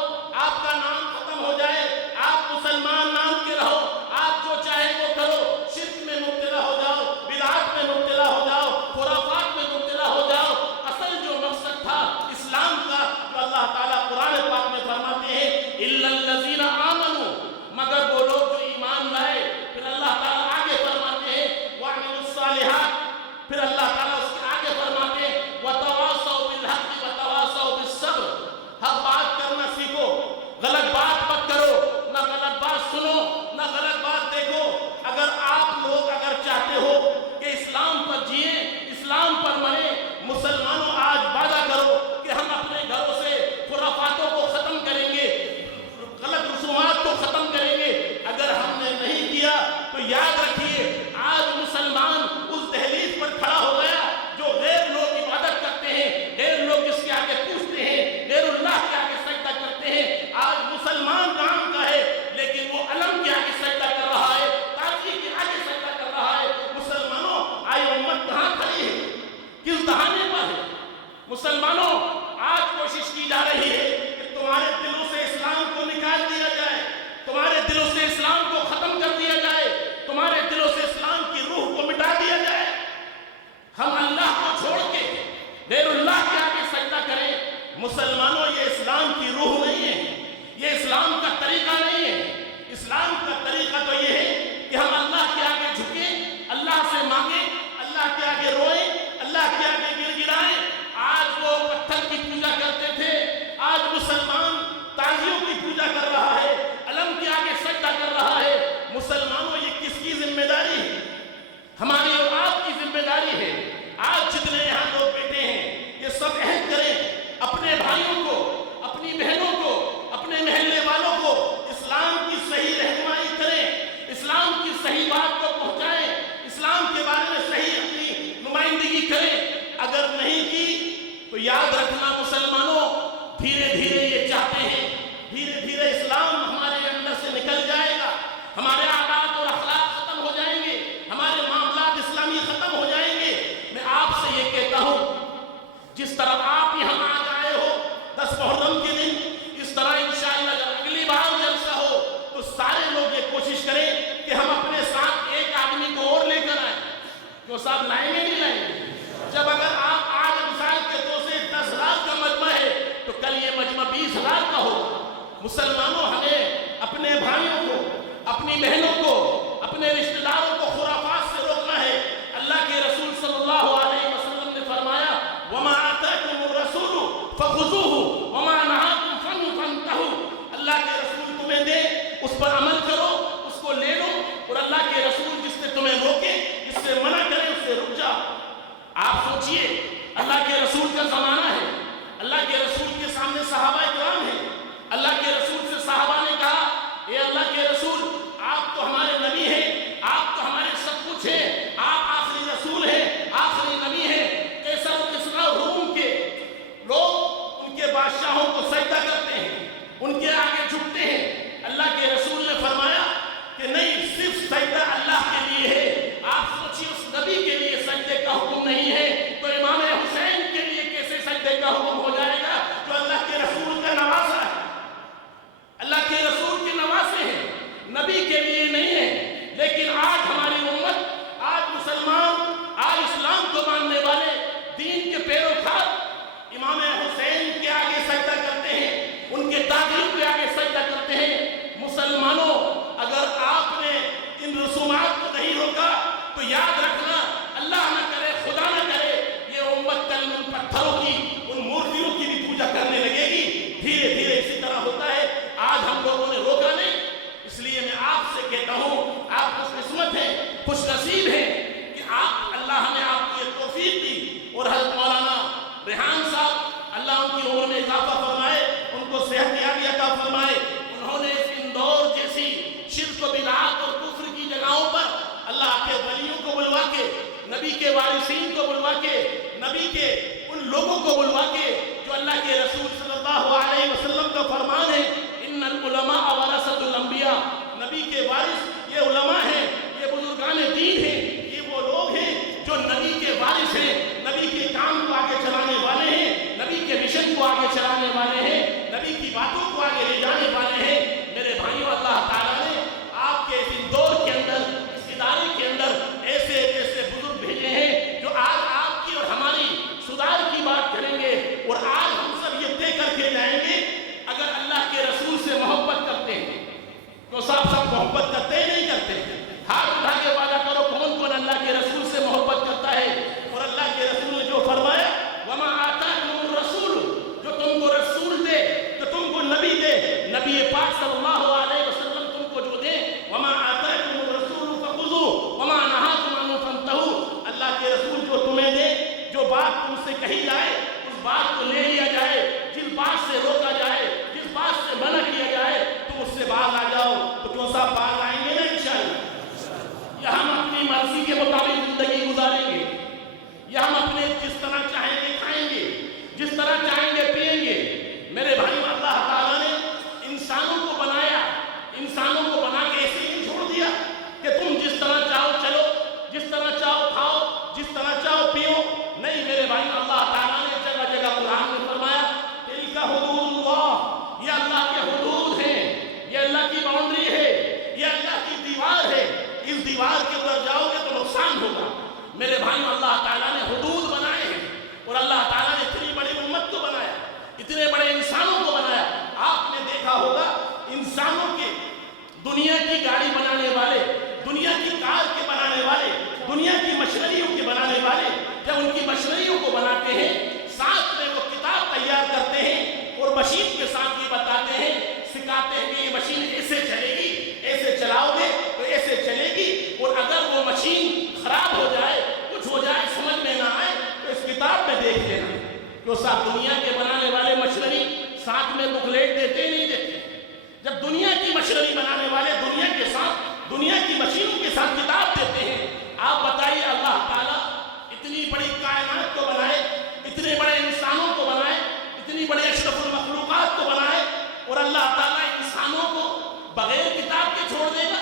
آپ کا نام ختم ہو جائے، آپ مسلمان نام کے رہو، آپ جو چاہے وہ کرو، شرک میں مبتلا ہو جاؤ، بدعات میں مبتلا ہو جاؤ، خرافات میں مبتلا ہو جاؤ۔ اصل جو مقصد تھا اسلام کا، جو اللہ تعالیٰ قرآن پاک میں فرماتے ہیں اِلَّا الَّذِينَ آمَنُوا، مگر وہ لوگ جو ایمان لائے، پھر اللہ تعالیٰ آگے فرماتے ہیں وَعَمِلُوا الصَّالِحَاتِ، پھر اللہ تعالیٰ اس کے آگے فرماتے ہیں وَتَوَاصَوْا بِالْحَقِّ وَتَوَاصَوْا بِالصَّبْرِ، حق بات کرنا سیکھو، غلط بات مت کرو، نہ غلط بات سنو، نہ غلط بات دیکھو۔ اگر آپ لوگ اگر چاہتے ہو کہ اسلام پر جئیں، اسلام پر مریں، مسلمانوں آج وعدہ کرو کہ ہم اپنے گھروں سے خرافاتوں کو ختم کریں گے، غلط رسومات کو ختم کریں گے۔ اگر ہم نے نہیں کیا تو یاد رکھیے آج مسلمان اس دہلیز پر کھڑا ہو گیا جو غیر لوگ عبادت کرتے ہیں، غیر لوگ اس کے آگے پوچھتے ہیں، غیر اللہ کے آگے سجدہ کرتے ہیں۔ آج مسلمان نام کا ہے لیکن وہ علم کے آگے سجدہ کر رہا ہے، تاریخ کے آگے سجدہ کر رہا ہے۔ مسلمانوں آج امت کہاں کھڑی ہے؟ کس دہانے پر ہے؟ مسلمانوں آج کوشش کی جا رہی ہے کہ تمہارے دلوں سے اسلام کو نکال دیا جائے، تمہارے دلوں سے اسلام کو ختم کر دیا جائے، تمہارے دلوں سے اسلام کی روح کو مٹا دیا جائے۔ ہم اللہ کو چھوڑ کے غیر اللہ کے آگے سجدہ کریں۔ مسلمانوں یہ اسلام کی روح نہیں ہے، یہ اسلام کا طریقہ نہیں ہے۔ اسلام کا طریقہ تو یہ ہے کہ ہم اللہ کے آگے جھکیں، اللہ سے مانگیں، اللہ کے آگے روئیں، اللہ کے آگے گر گرائیں۔ آج وہ پتھر کی پوجا کرتے تھے، آج مسلمان تازیوں کی پوجا کر رہا ہے، علم کے آگے سجدہ کر رہا ہے۔ مسلمانوں یہ کس کی ذمہ داری ہے؟ ہماری اور آپ کی ذمہ داری ہے۔ آج جتنے یہاں لوگ بیٹھے ہیں یہ سب عہد کریں، اپنے بھائیوں کو، اپنی بہنوں کو، اپنے محلے والوں کو اسلام کی صحیح رہنمائی کریں، اسلام کی صحیح بات کو پہنچائیں، اسلام کے بارے میں صحیح اپنی نمائندگی کریں۔ اگر نہیں کی تو یاد رکھنا مسلمانوں، دھیرے دھیرے یہ چاہتے ہیں، دھیرے دھیرے اسلام ہمارے اندر سے نکل جائے گا، ہمارے عادات اور اخلاق ختم ہو جائیں گے، ہمارے معاملات اسلامی ختم ہو جائیں گے۔ میں آپ سے یہ کہتا ہوں جس طرح آپ یہاں آج آئے ہو 10 محرم کے دن، اس طرح انشاءاللہ جب اگلی بار جلسہ ہو تو سارے لوگ یہ کوشش کریں کہ ہم اپنے ساتھ ایک آدمی کو اور لے کر آئیں۔ جو صاحب لائیں گے نہیں لائیں گے؟ جب اگر آپ آج مثال کے طور سے 10,000 کا مجمع ہے تو کل یہ مجمع 20,000 کا ہوگا۔ مسلمانوں ہمیں اپنے بھائیوں کو، اپنی بہنوں کو، اپنے رشتہ داروں کو خرافات سے روکنا ہے۔ اللہ کے رسول صلی اللہ علیہ وسلم نے فرمایا وَمَا آتَاكُمُ الرَّسُولُ فَخُذُوهُ وَمَا نَهَاكُمْ عَنْهُ فَانْتَهُوا، اللہ کے رسول تمہیں دے اس پر عمل کرو، اس کو لے لو، اور اللہ کے رسول جس سے تمہیں روکے، جس سے منع کرے اس سے رک جاؤ۔ آپ سوچئے اللہ کے رسول کا زمانہ ہے، اللہ کے رسول کے سامنے صحابہ اکرام ہیں، اللہ کے رسول سے صحابہ نے کہا اے اللہ کے رسول آپ تو ہمارے نبی ہیں، آپ تو ہمارے سب کچھ ریحان صاحب اللہ ان کی عمر میں اضافہ فرمائے، ان کو صحت یابی عطا فرمائے، انہوں نے اس اندور جیسی شرک و بدعات اور کفر کی جگہوں پر اللہ کے ولیوں کو بلوا کے، نبی کے وارثین کو بلوا کے، نبی کے ان لوگوں کو بلوا کے جو اللہ کے رسول صلی اللہ علیہ وسلم کا فرمان ہے ان العلماء ورثۃ الانبیاء، نبی کے وارث یہ علماء ہیں، یہ بزرگان دین ہیں، یہ وہ لوگ ہیں جو نبی کے وارث ہیں، نبی کے کام کو آگے چلانے والے ہیں، نبی کے مشن کو آگے چلانے والے ہیں، نبی کی باتوں کو آگے لے جانے والے ہیں۔ میرے بھائیوں، اللہ تعالیٰ نے آپ کے اس دور کے اندر، اس ادارے کے اندر ایسے ایسے بزرگ بھیجے ہیں جو آج آپ کی اور ہماری سدھار کی بات کریں گے، اور آج ہم سب یہ طے کر کے جائیں گے اگر اللہ کے رسول سے محبت کرتے ہیں تو سب محبت کرتے ہیں، نہیں کرتے؟ ہاتھ اٹھا کے وعدہ کرو کون کون اللہ کے رسول سے محبت کرتا ہے؟ اور اللہ کے رسول نے جو فرمایا وما آتاکم الرسول، جو تم کو رسول دے، جو تم کو نبی دے، نبی پاک صلی اللہ علیہ وسلم تم کو جو دے، وما آتاکم الرسول فخذوه وما نهاکم عنہ فانتهوا، اللہ کے رسول جو تمہیں دے، جو بات تم سے کہی جائے اس بات کو لے لیا جائے، جس بات سے روکا جائے، جس بات سے منع کیا جائے تم اس سے باز آ جاؤ۔ تو کیوں صاحب باز آئیں گے نا انشاءاللہ؟ یا ہم اپنی مرضی کے مطابق زندگی گزاریں گے، یا ہم اپنے جس طرح چاہیں گے کھائیں گے، جس طرح چاہیں گے پیئیں گے؟ میرے بھائی، اللہ تعالیٰ نے انسانوں کو بنایا، انسانوں کو بنا کے ایسے ہی چھوڑ دیا کہ تم جس طرح چاہو چلو، جس طرح چاہو کھاؤ، جس طرح چاہو پیو؟ نہیں میرے بھائی، اللہ تعالیٰ نے جگہ جگہ قرآن میں فرمایا تلک حدود اللہ، یہ اللہ کے حدود ہیں، یہ اللہ کی باؤنڈری ہے، یہ اللہ کی دیوار ہے، اس دیوار کے اندر جاؤ گے تو نقصان ہوگا۔ میرے بھائیوں، اللہ تعالیٰ نے حدود بنائے ہیں، اور اللہ تعالیٰ نے اتنی بڑی امت کو بنایا، اتنے بڑے انسانوں کو بنایا۔ آپ نے دیکھا ہوگا انسانوں کے دنیا کی گاڑی بنانے والے، دنیا کی کار کے بنانے والے، دنیا کی مشینریوں کے بنانے والے جب ان کی مشینریوں کو بناتے ہیں ساتھ میں وہ کتاب تیار کرتے ہیں اور مشین کے ساتھ یہ بتاتے ہیں، سکھاتے ہیں کہ یہ مشین ایسے چلے گی، ایسے چلاؤ گے تو ایسے چلے گی، اور اگر وہ مشین خراب ہو جائے، کچھ ہو جائے، سمجھ میں نہ آئے تو اس کتاب میں دیکھ لینا۔ جو صاحب دنیا کے بنانے والے مشینری ساتھ میں بکلیٹ دیتے نہیں دیتے؟ جب دنیا کی مشینری بنانے والے دنیا کے ساتھ، دنیا کی مشینوں کے ساتھ کتاب دیتے ہیں، آپ بتائیے اللہ تعالیٰ اتنی بڑی کائنات کو بنائے، اتنے بڑے انسانوں کو بنائے، اتنی بڑے اشرف المخلوقات کو بنائے، اور اللہ تعالیٰ انسانوں کو بغیر کتاب کے چھوڑ دے گا،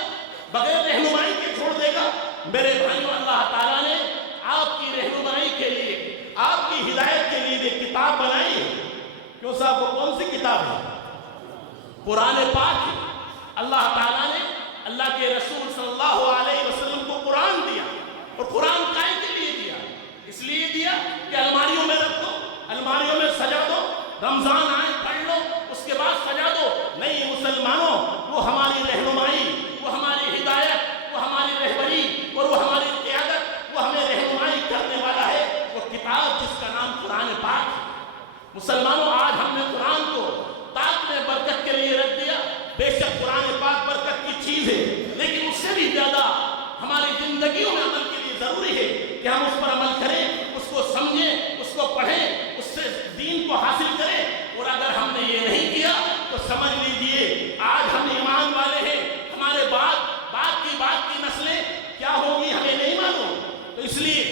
بغیر رہنمائی کے چھوڑ دے گا؟ میرے بھائیوں، اللہ تعالیٰ نے آپ کی رہنمائی کے لیے، آپ کی ہدایت کے لیے ایک کتاب بنائی ہے۔ کیوں صاحب؟ وہ کون سی کتاب ہے؟ قرآن پاک ہے۔ اللہ تعالیٰ نے اللہ کے رسول صلی اللہ علیہ وسلم کو قرآن دیا، اور قرآن کائے کے لیے دیا؟ اس لیے دیا کہ الماریوں میں رکھ دو، الماریوں میں سجا دو، رمضان آئے پڑھ لو، اس کے بعد سجا دو۔ نہیں مسلمانوں، وہ ہماری رہنمائی، وہ ہماری ہدایت، وہ ہماری رہبری، اور وہ ہماری قیادت، وہ ہمیں رہنمائی کرنے والا ہے وہ کتاب جس کا نام قرآن پاک ہے۔ مسلمانوں، آج ہم نے قرآن کو طاقت میں برکت کے لیے رکھ دیا۔ بے شک قرآن پاک برکت کی چیز ہے، لیکن اس سے بھی زیادہ ہماری زندگیوں میں عمل کے لیے ضروری ہے کہ ہم اس پر عمل کریں، اس کو سمجھیں، اس کو پڑھیں، اس سے دین کو حاصل کریں۔ اور اگر ہم نے یہ نہیں کیا تو سمجھ لیجئے آج ہم ایمان والے ہیں، ہمارے بعد بات کی نسلیں کیا ہوگی ہمیں نہیں معلوم۔ تو اس لیے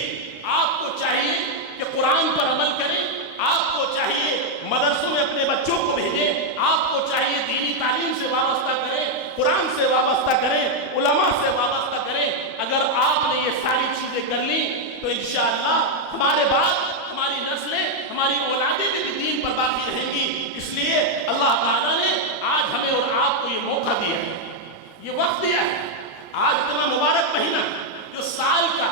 آپ کو چاہیے کہ قرآن پر عمل کریں، آپ کو چاہیے مدرسوں میں اپنے بچوں کو بھیجیں، آپ کو چاہیے دینی تعلیم سے وابستہ کریں، قرآن سے وابستہ کریں، علماء سے وابستہ کریں۔ اگر آپ نے یہ ساری چیزیں کر لی تو انشاءاللہ ہمارے بعد ہماری نسلیں، ہماری اولادیں بھی دین پر باقی رہیں گی۔ اس لیے اللہ تعالیٰ نے آج ہمیں اور آپ کو یہ موقع دیا ہے، یہ وقت دیا ہے۔ آج اتنا مبارک مہینہ جو سال کا،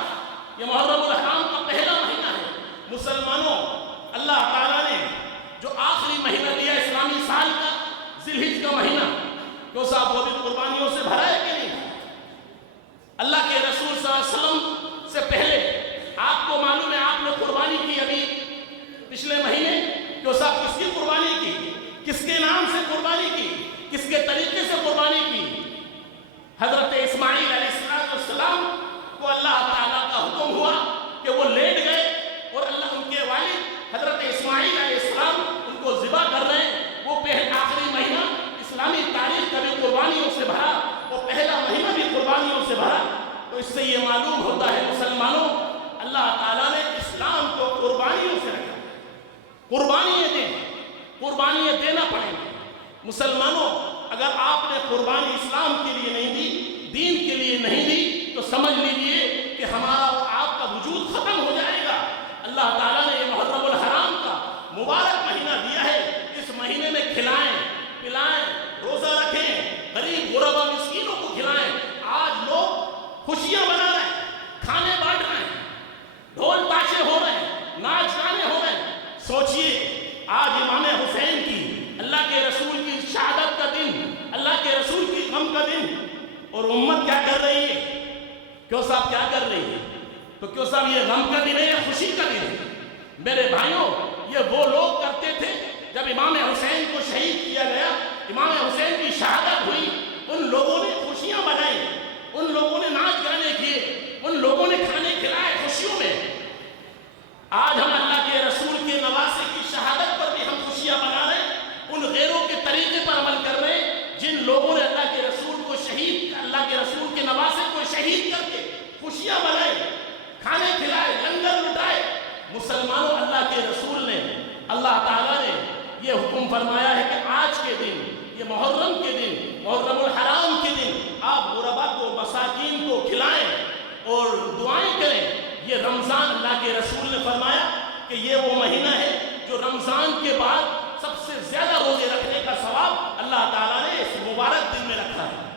یہ محرم الحرام کا پہلا مہینہ ہے۔ مسلمانوں، اللہ تعالیٰ نے جو آخری مہینہ دیا اسلامی سال کا، ذی الحجہ کا مہینہ، کیوں صاحب وہ بھی قربانیوں سے بھرا ہے کہ نہیں؟ اللہ کے رسول صلی اللہ علیہ وسلم سے پہلے آپ کو معلوم ہے آپ نے قربانی کی ابھی پچھلے مہینے، کیوں صاحب کس کی قربانی کی؟ کس کے نام سے قربانی کی؟ کس کے طریقے سے قربانی کی؟ حضرت اسماعیل علیہ السلام کو اللہ تعالیٰ کا حکم ہوا کہ وہ لیٹ گئے، اور اللہ ان کے والد حضرت اسماعیل قربانیاں دیں، قربانیاں دینا پڑیں گے۔ مسلمانوں، اگر آپ نے قربانی اسلام کے لیے نہیں دی، دین کے لیے نہیں دی، تو سمجھ لیجئے کہ ہمارا اور آپ کا وجود ختم ہو جائے گا۔ اللہ تعالیٰ نے یہ محرم الحرام کا مبارک مہینہ دیا ہے، اس مہینے میں کھلائیں، پلائیں، روزہ رکھیں، غریب غربا مسکینوں کو کھلائیں۔ آج لوگ خوشیاں منا رہے ہیں، کھانے بانٹ رہے ہیں، ڈھول تاشے ہو رہے ہیں، ناچ گانے ہو رہے ہیں۔ سوچئے آج امام حسین کی، اللہ کے رسول کی شہادت کا دن، اللہ کے رسول کی غم کا دن، اور امت کیا کر رہی ہے؟ کیوں صاحب کیا کر رہی ہے؟ تو کیوں صاحب یہ غم کا دن ہے یا خوشی کا دن ہے؟ میرے بھائیوں، یہ وہ لوگ کرتے تھے جب امام حسین کو شہید کیا گیا، امام حسین کی شہادت ہوئی، ان لوگوں نے خوشیاں منائی، ان لوگوں نے ناچ گانے کیے، ان لوگوں نے کھانے کھلائے خوشیوں میں۔ آج ہم اللہ کے رسول کے نواسے کی شہادت پر بھی ہم خوشیاں منا رہے ہیں، ان غیروں کے طریقے پر عمل کر رہے ہیں جن لوگوں نے اللہ کے رسول کو شہید، اللہ کے رسول کے نواسے کو شہید کر کے خوشیاں منائی، کھانے کھلائے، لنگر لٹائے۔ مسلمانوں، اللہ کے رسول نے، اللہ تعالیٰ نے یہ حکم فرمایا ہے کہ آج کے دن، یہ محرم کے دن، محرم الحرام کے دن، آپ غربا کو، مساکین کو کھلائیں اور دعائیں کریں۔ یہ رمضان، اللہ کے رسول نے فرمایا کہ یہ وہ مہینہ ہے جو رمضان کے بعد سب سے زیادہ روزے رکھنے کا ثواب اللہ تعالیٰ نے اس مبارک دن میں رکھا ہے۔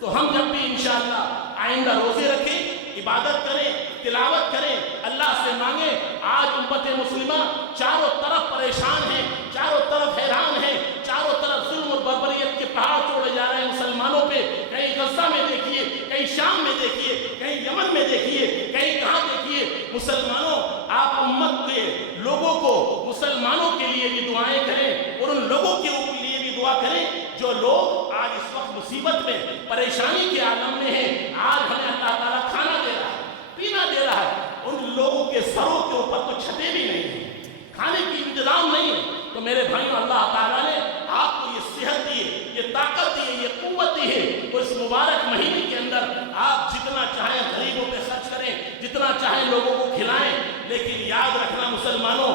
تو ہم جب بھی انشاءاللہ آئندہ روزے رکھیں، عبادت کریں، تلاوت کریں، اللہ سے مانگیں۔ آج امت مسلمہ چاروں طرف پریشان ہیں، چاروں طرف حیران ہیں، چاروں طرف ظلم اور بربریت کے پہاڑ توڑے جا رہے ہیں مسلمانوں پہ۔ کہیں غزہ میں دیکھیے، کہیں شام میں دیکھیے، کہیں یمن میں دیکھیے، کہیں کہاں دیکھیے۔ مسلمانوں، آپ امت کے لوگوں کو، مسلمانوں کے لیے بھی دعائیں کریں اور ان لوگوں کے لیے بھی دعا کریں جو لوگ آج اس وقت مصیبت میں، پریشانی کے عالم میں ہیں۔ آج ہمیں اللہ تعالیٰ کھانا دے رہا ہے، پینا دے رہا ہے، ان لوگوں کے سروں کے اوپر تو چھتیں بھی نہیں ہیں، کھانے کی انتظام نہیں ہے۔ تو میرے بھائیوں، اللہ تعالیٰ نے آپ کو یہ صحت دی ہے، یہ طاقت دی ہے، یہ قوت دی ہے، اور اس مبارک مہینے کے اندر آپ جتنا چاہیں غریبوں پہ خرچ کریں، جتنا چاہیں لوگوں کو کھلائیں۔ لیکن یاد رکھنا مسلمانوں،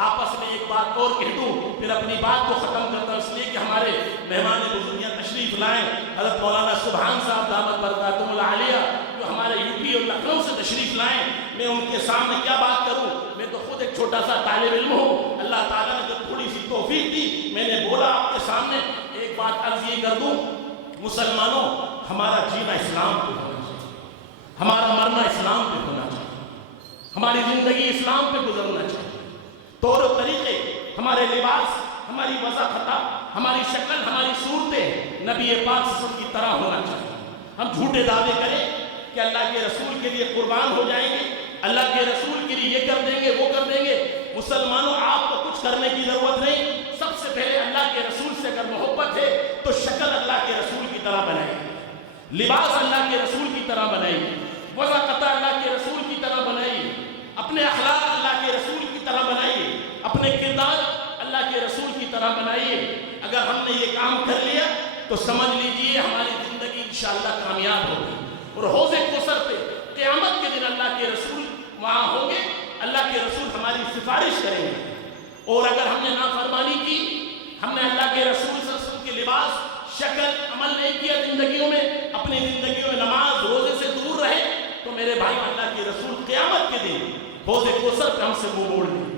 آپس میں ایک بات اور کہہ دوں، پھر اپنی بات کو ختم کرتا ہوں، اس لیے کہ ہمارے مہمان بزرگ تشریف لائیں، حضرت مولانا سبحان صاحب دامت برکاتہم العالیہ، جو ہمارے یو پی اور لکھنؤ سے تشریف لائیں۔ میں ان کے سامنے کیا بات کروں، میں تو خود ایک چھوٹا سا طالب علم ہوں۔ اللہ تعالیٰ نے جب تھوڑی سی توفیق دی، میں نے بولا آپ کے سامنے ایک بات عرض یہ کر دوں، مسلمانوں، ہمارا جینا اسلام پہ ہونا چاہیے، ہمارا مرنا اسلام پہ ہونا چاہیے، ہماری زندگی اسلام پہ گزرنا چاہیے۔ طور و طریقے، ہمارے لباس، ہماری وضاحت، ہماری شکل، ہماری صورتیں نبی پاک صلی اللہ علیہ وسلم کی طرح ہونا چاہیے۔ ہم جھوٹے دعوے کریں کہ اللہ کے رسول کے لیے قربان ہو جائیں گے، اللہ کے رسول کے لیے یہ کر دیں گے، وہ کر دیں گے۔ مسلمانوں، آپ کو کچھ کرنے کی ضرورت نہیں، سب سے پہلے اللہ کے رسول سے اگر محبت ہے تو شکل اللہ کے رسول کی طرح بنائیں، لباس اللہ کے رسول کی طرح بنائیں، وضاحت اللہ کے رسول کی طرح بنائیے، اپنے اخلاق اللہ کے رسول کی طرح بنائیے، اپنے کردار اللہ کے رسول کی طرح بنائیے۔ اگر ہم نے یہ کام کر لیا تو سمجھ لیجئے ہماری زندگی انشاءاللہ کامیاب ہوگی، اور حوض کوثر پہ قیامت کے دن اللہ کے رسول وہاں ہوں گے، اللہ کے رسول ہماری سفارش کریں گے۔ اور اگر ہم نے نافرمانی کی، ہم نے اللہ کے رسول صلی اللہ علیہ وسلم کے لباس، شکل، عمل نہیں کیا زندگیوں میں، اپنی زندگیوں میں نماز روزے سے دور رہے، تو میرے بھائی اللہ کے رسول قیامت کے دن حوض کوثر پہ ہم سے منہ موڑ لیں۔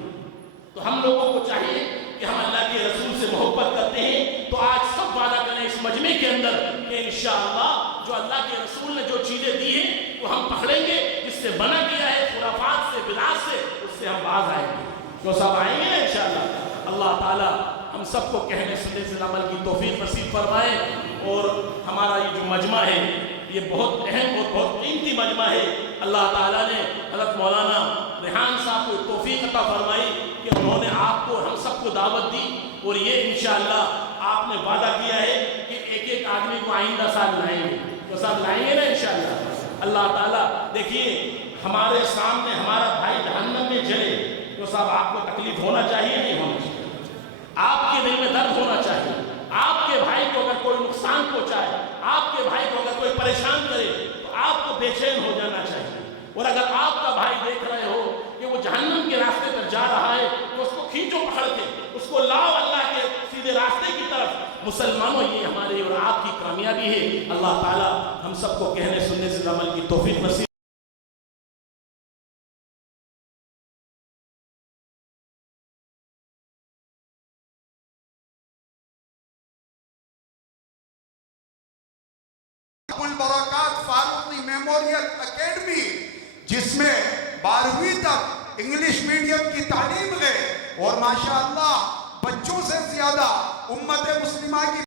تو ہم لوگوں کو چاہیے کہ ہم اللہ کے رسول سے محبت کرتے ہیں تو آج سب وعدہ کریں اس مجمع کے اندر کہ انشاءاللہ جو اللہ کے رسول نے جو چیزیں دی ہیں وہ ہم پکڑیں گے، جس سے منع کیا ہے خرافات سے، بدعات سے، اس سے ہم باز آئیں گے۔ تو سب آئیں گے نا انشاءاللہ۔ اللہ تعالیٰ ہم سب کو کہنے سننے سے عمل کی توفیق نصیب فرمائے، اور ہمارا یہ جو مجمع ہے یہ بہت اہم اور بہت قیمتی مجمع ہے۔ اللہ تعالیٰ نے حضرت مولانا ریحان صاحب کو توفیق عطا فرمائی کہ انہوں نے آپ کو، ہم سب کو دعوت دی، اور یہ انشاءاللہ آپ نے وعدہ کیا ہے کہ ایک ایک آدمی کو آئندہ سال لائیں گے، تو سب لائیں گے نا انشاءاللہ۔ اللہ تعالیٰ دیکھیے ہمارے سامنے ہمارا بھائی جہنم میں جلے تو صاحب آپ کو تکلیف ہونا چاہیے، نہیں ہونا چاہیے، آپ کے دل میں درد ہونا چاہیے۔ آپ کے بھائی کو اگر کوئی نقصان پہنچائے، آپ کے بھائی کو اگر کوئی پریشان کرے تو آپ کو بے چین ہو جانا چاہیے۔ اور اگر آپ کا بھائی دیکھ رہے ہو کہ وہ جہنم کے راستے پر جا رہا ہے تو اس کو کھینچو پکڑ مسلمانوں یہ ہماری اور آپ کی کامیابی ہے. اللہ تعالی ہم سب کو کہنے سننے سے عمل کی توفیق نصیب. البرکات فاروقی میموریل اکیڈمی جس میں 12ویں تک انگلش میڈیم کی تعلیم ہے اور ماشاءاللہ بچوں سے زیادہ امت مسلمہ کی